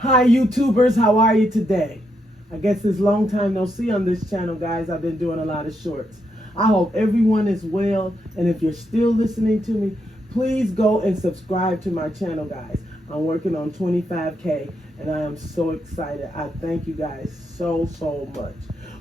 Hi YouTubers, how are you today? I guess it's long time no see on this channel, guys. I've been doing a lot of shorts. I hope everyone is well, and if you're still listening to me, please go and subscribe to my channel, guys. I'm working on 25K, and I am so excited. I thank you guys so much.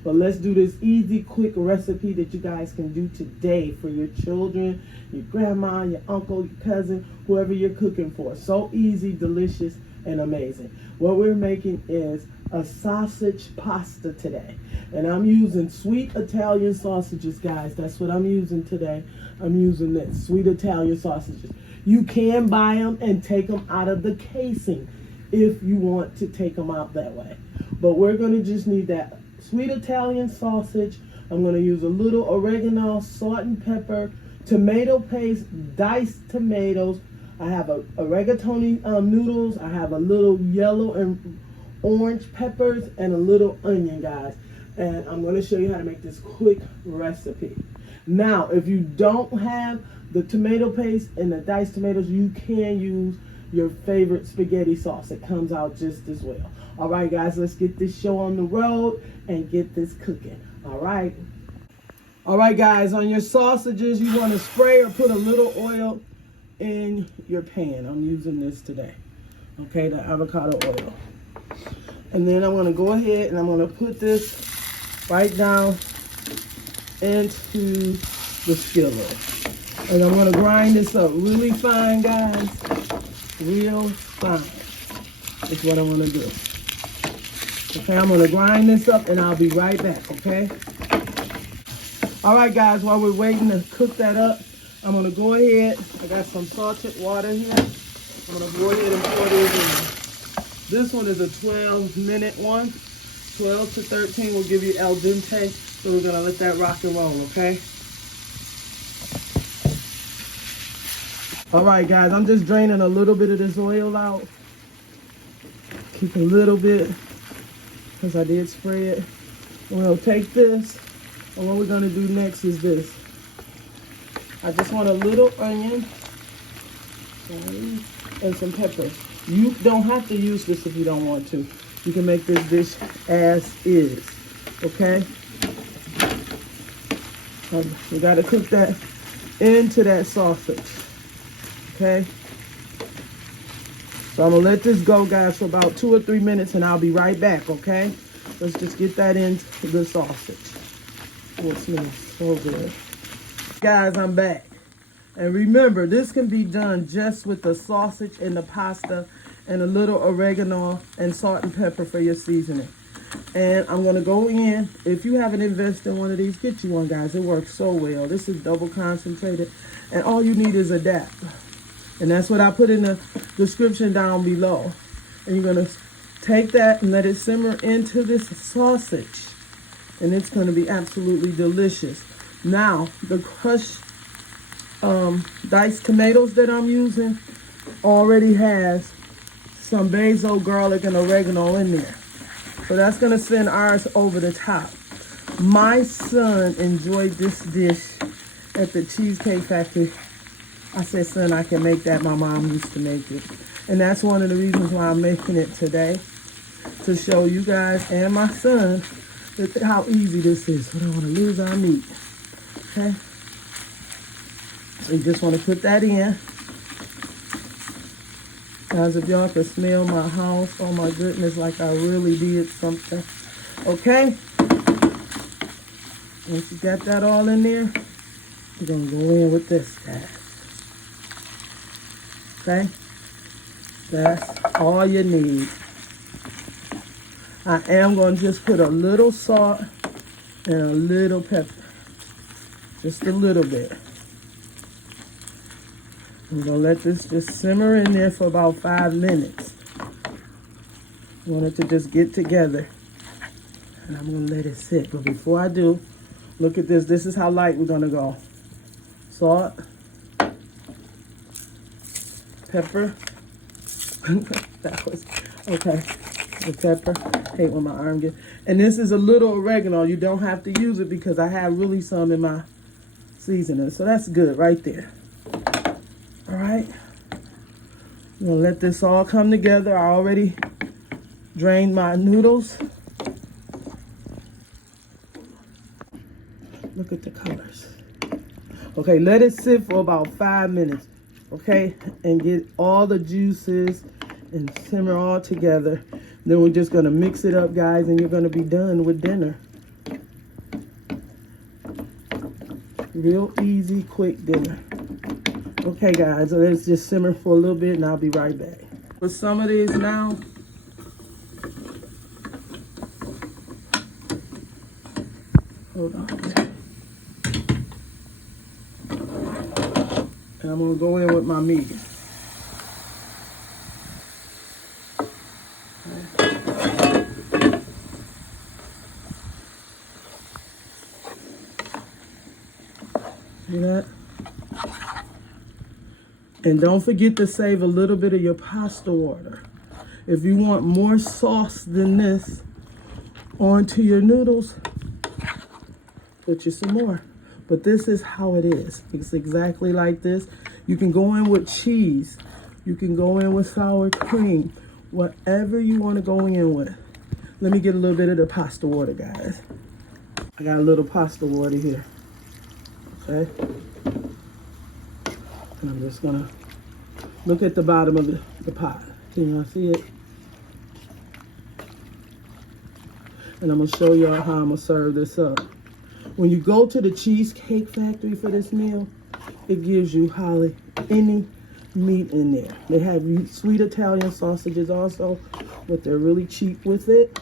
But let's do this easy, quick recipe that you guys can do today for your children, your grandma, your uncle, your cousin, whoever you're cooking for. So easy, delicious, and amazing. What we're making is a sausage pasta today. And I'm using sweet Italian sausages, guys. That's what I'm using today. I'm using this, sweet Italian sausages. You can buy them and take them out of the casing if you want to take them out that way. But we're going to just need that sweet Italian sausage. I'm going to use a little oregano, salt and pepper, tomato paste, diced tomatoes. I have a rigatoni noodles. I have a little yellow and orange peppers and a little onion, guys. And I'm going to show you how to make this quick recipe. Now, if you don't have the tomato paste and the diced tomatoes, you can use your favorite spaghetti sauce. It comes out just as well. All right, guys, let's get this show on the road and get this cooking. All right. All right, guys, on your sausages, you want to spray or put a little oil in your pan. I'm using this today. Okay, the avocado oil. And then I'm going to go ahead and I'm going to put this right down into the skillet. And I'm going to grind this up really fine, guys. Real fine is what I'm going to do. Okay, I'm going to grind this up and I'll be right back, okay? All right, guys, while we're waiting to cook that up, I'm going to go ahead. I got some salted water here. I'm going to go ahead and pour these in. This one is a 12-minute one. 12 to 13 will give you al dente. So we're going to let that rock and roll, okay? All right, guys, I'm just draining a little bit of this oil out. Keep a little bit, because I did spray it. We'll take this, and what we're going to do next is this. I just want a little onion and some pepper. You don't have to use this if you don't want to. You can make this dish as is, okay? You got to cook that into that sausage, okay? So I'm going to let this go, guys, for about 2 or 3 minutes, and I'll be right back, okay? Let's just get that into the sausage. Oh, it smells so good. Guys, I'm back. And remember, this can be done just with the sausage and the pasta and a little oregano and salt and pepper for your seasoning. And I'm going to go in. If you haven't invested in one of these, get you one, guys. It works so well. This is double concentrated. And all you need is a dap. And that's what I put in the description down below. And you're going to take that and let it simmer into this sausage. And it's going to be absolutely delicious. Now, the crushed diced tomatoes that I'm using already has some basil, garlic, and oregano in there. So that's going to send ours over the top. My son enjoyed this dish at the Cheesecake Factory. I said, son, I can make that. My mom used to make it. And that's one of the reasons why I'm making it today, to show you guys and my son how easy this is. We don't want to lose our meat. Okay? So you just want to put that in. Guys, if y'all can smell my house, oh my goodness, like I really did something. Okay? Once you got that all in there, you're going to go in with this, guys. Okay? That's all you need. I am going to just put a little salt and a little pepper. Just a little bit. I'm going to let this just simmer in there for about 5 minutes. I want it to just get together. And I'm going to let it sit. But before I do, look at this. This is how light we're going to go. Salt. Pepper. That was, okay. The pepper. I hate when my arm gets. And this is a little oregano. You don't have to use it because I have really some in my seasoning. So that's good right there. All right. I'm going to let this all come together. I already Drain my noodles. Look at the colors. Okay, let it sit for about 5 minutes. Okay, and get all the juices and simmer all together. Then we're just gonna mix it up, guys, and you're gonna be done with dinner. Real easy, quick dinner. Okay, guys, so let's just simmer for a little bit and I'll be right back. With some of these now, hold on. And I'm gonna go in with my meat. See that? And don't forget to save a little bit of your pasta water. If you want more sauce than this onto your noodles, put you some more. But this is how it is. It's exactly like this. You can go in with cheese. You can go in with sour cream. Whatever you want to go in with. Let me get a little bit of the pasta water, guys. I got a little pasta water here. Okay. And I'm just gonna look at the bottom of the pot. Can y'all see it? And I'm gonna show y'all how I'm gonna serve this up. When you go to the Cheesecake Factory for this meal, it gives you hardly any meat in there. They have sweet Italian sausages also, but they're really cheap with it.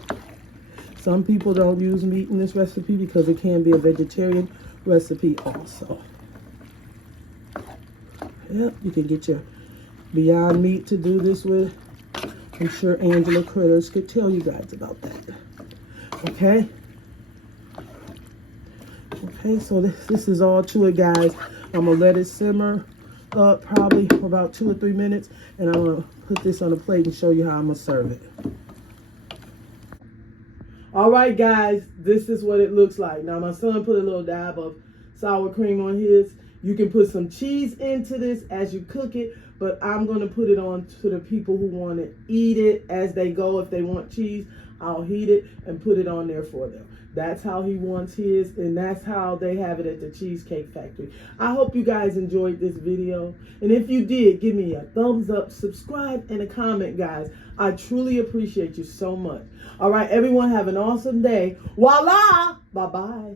Some people don't use meat in this recipe because it can be a vegetarian recipe also. Yep, you can get your Beyond Meat to do this with. I'm sure Angela Critters could tell you guys about that. Okay? Okay, so this is all to it, guys. I'm going to let it simmer up probably for about 2 or 3 minutes. And I'm going to put this on a plate and show you how I'm going to serve it. All right, guys, this is what it looks like. Now, my son put a little dab of sour cream on his. You can put some cheese into this as you cook it, but I'm going to put it on to the people who want to eat it as they go. If they want cheese, I'll heat it and put it on there for them. That's how he wants his, and that's how they have it at the Cheesecake Factory. I hope you guys enjoyed this video. And if you did, give me a thumbs up, subscribe, and a comment, guys. I truly appreciate you so much. All right, everyone, have an awesome day. Voila! Bye-bye.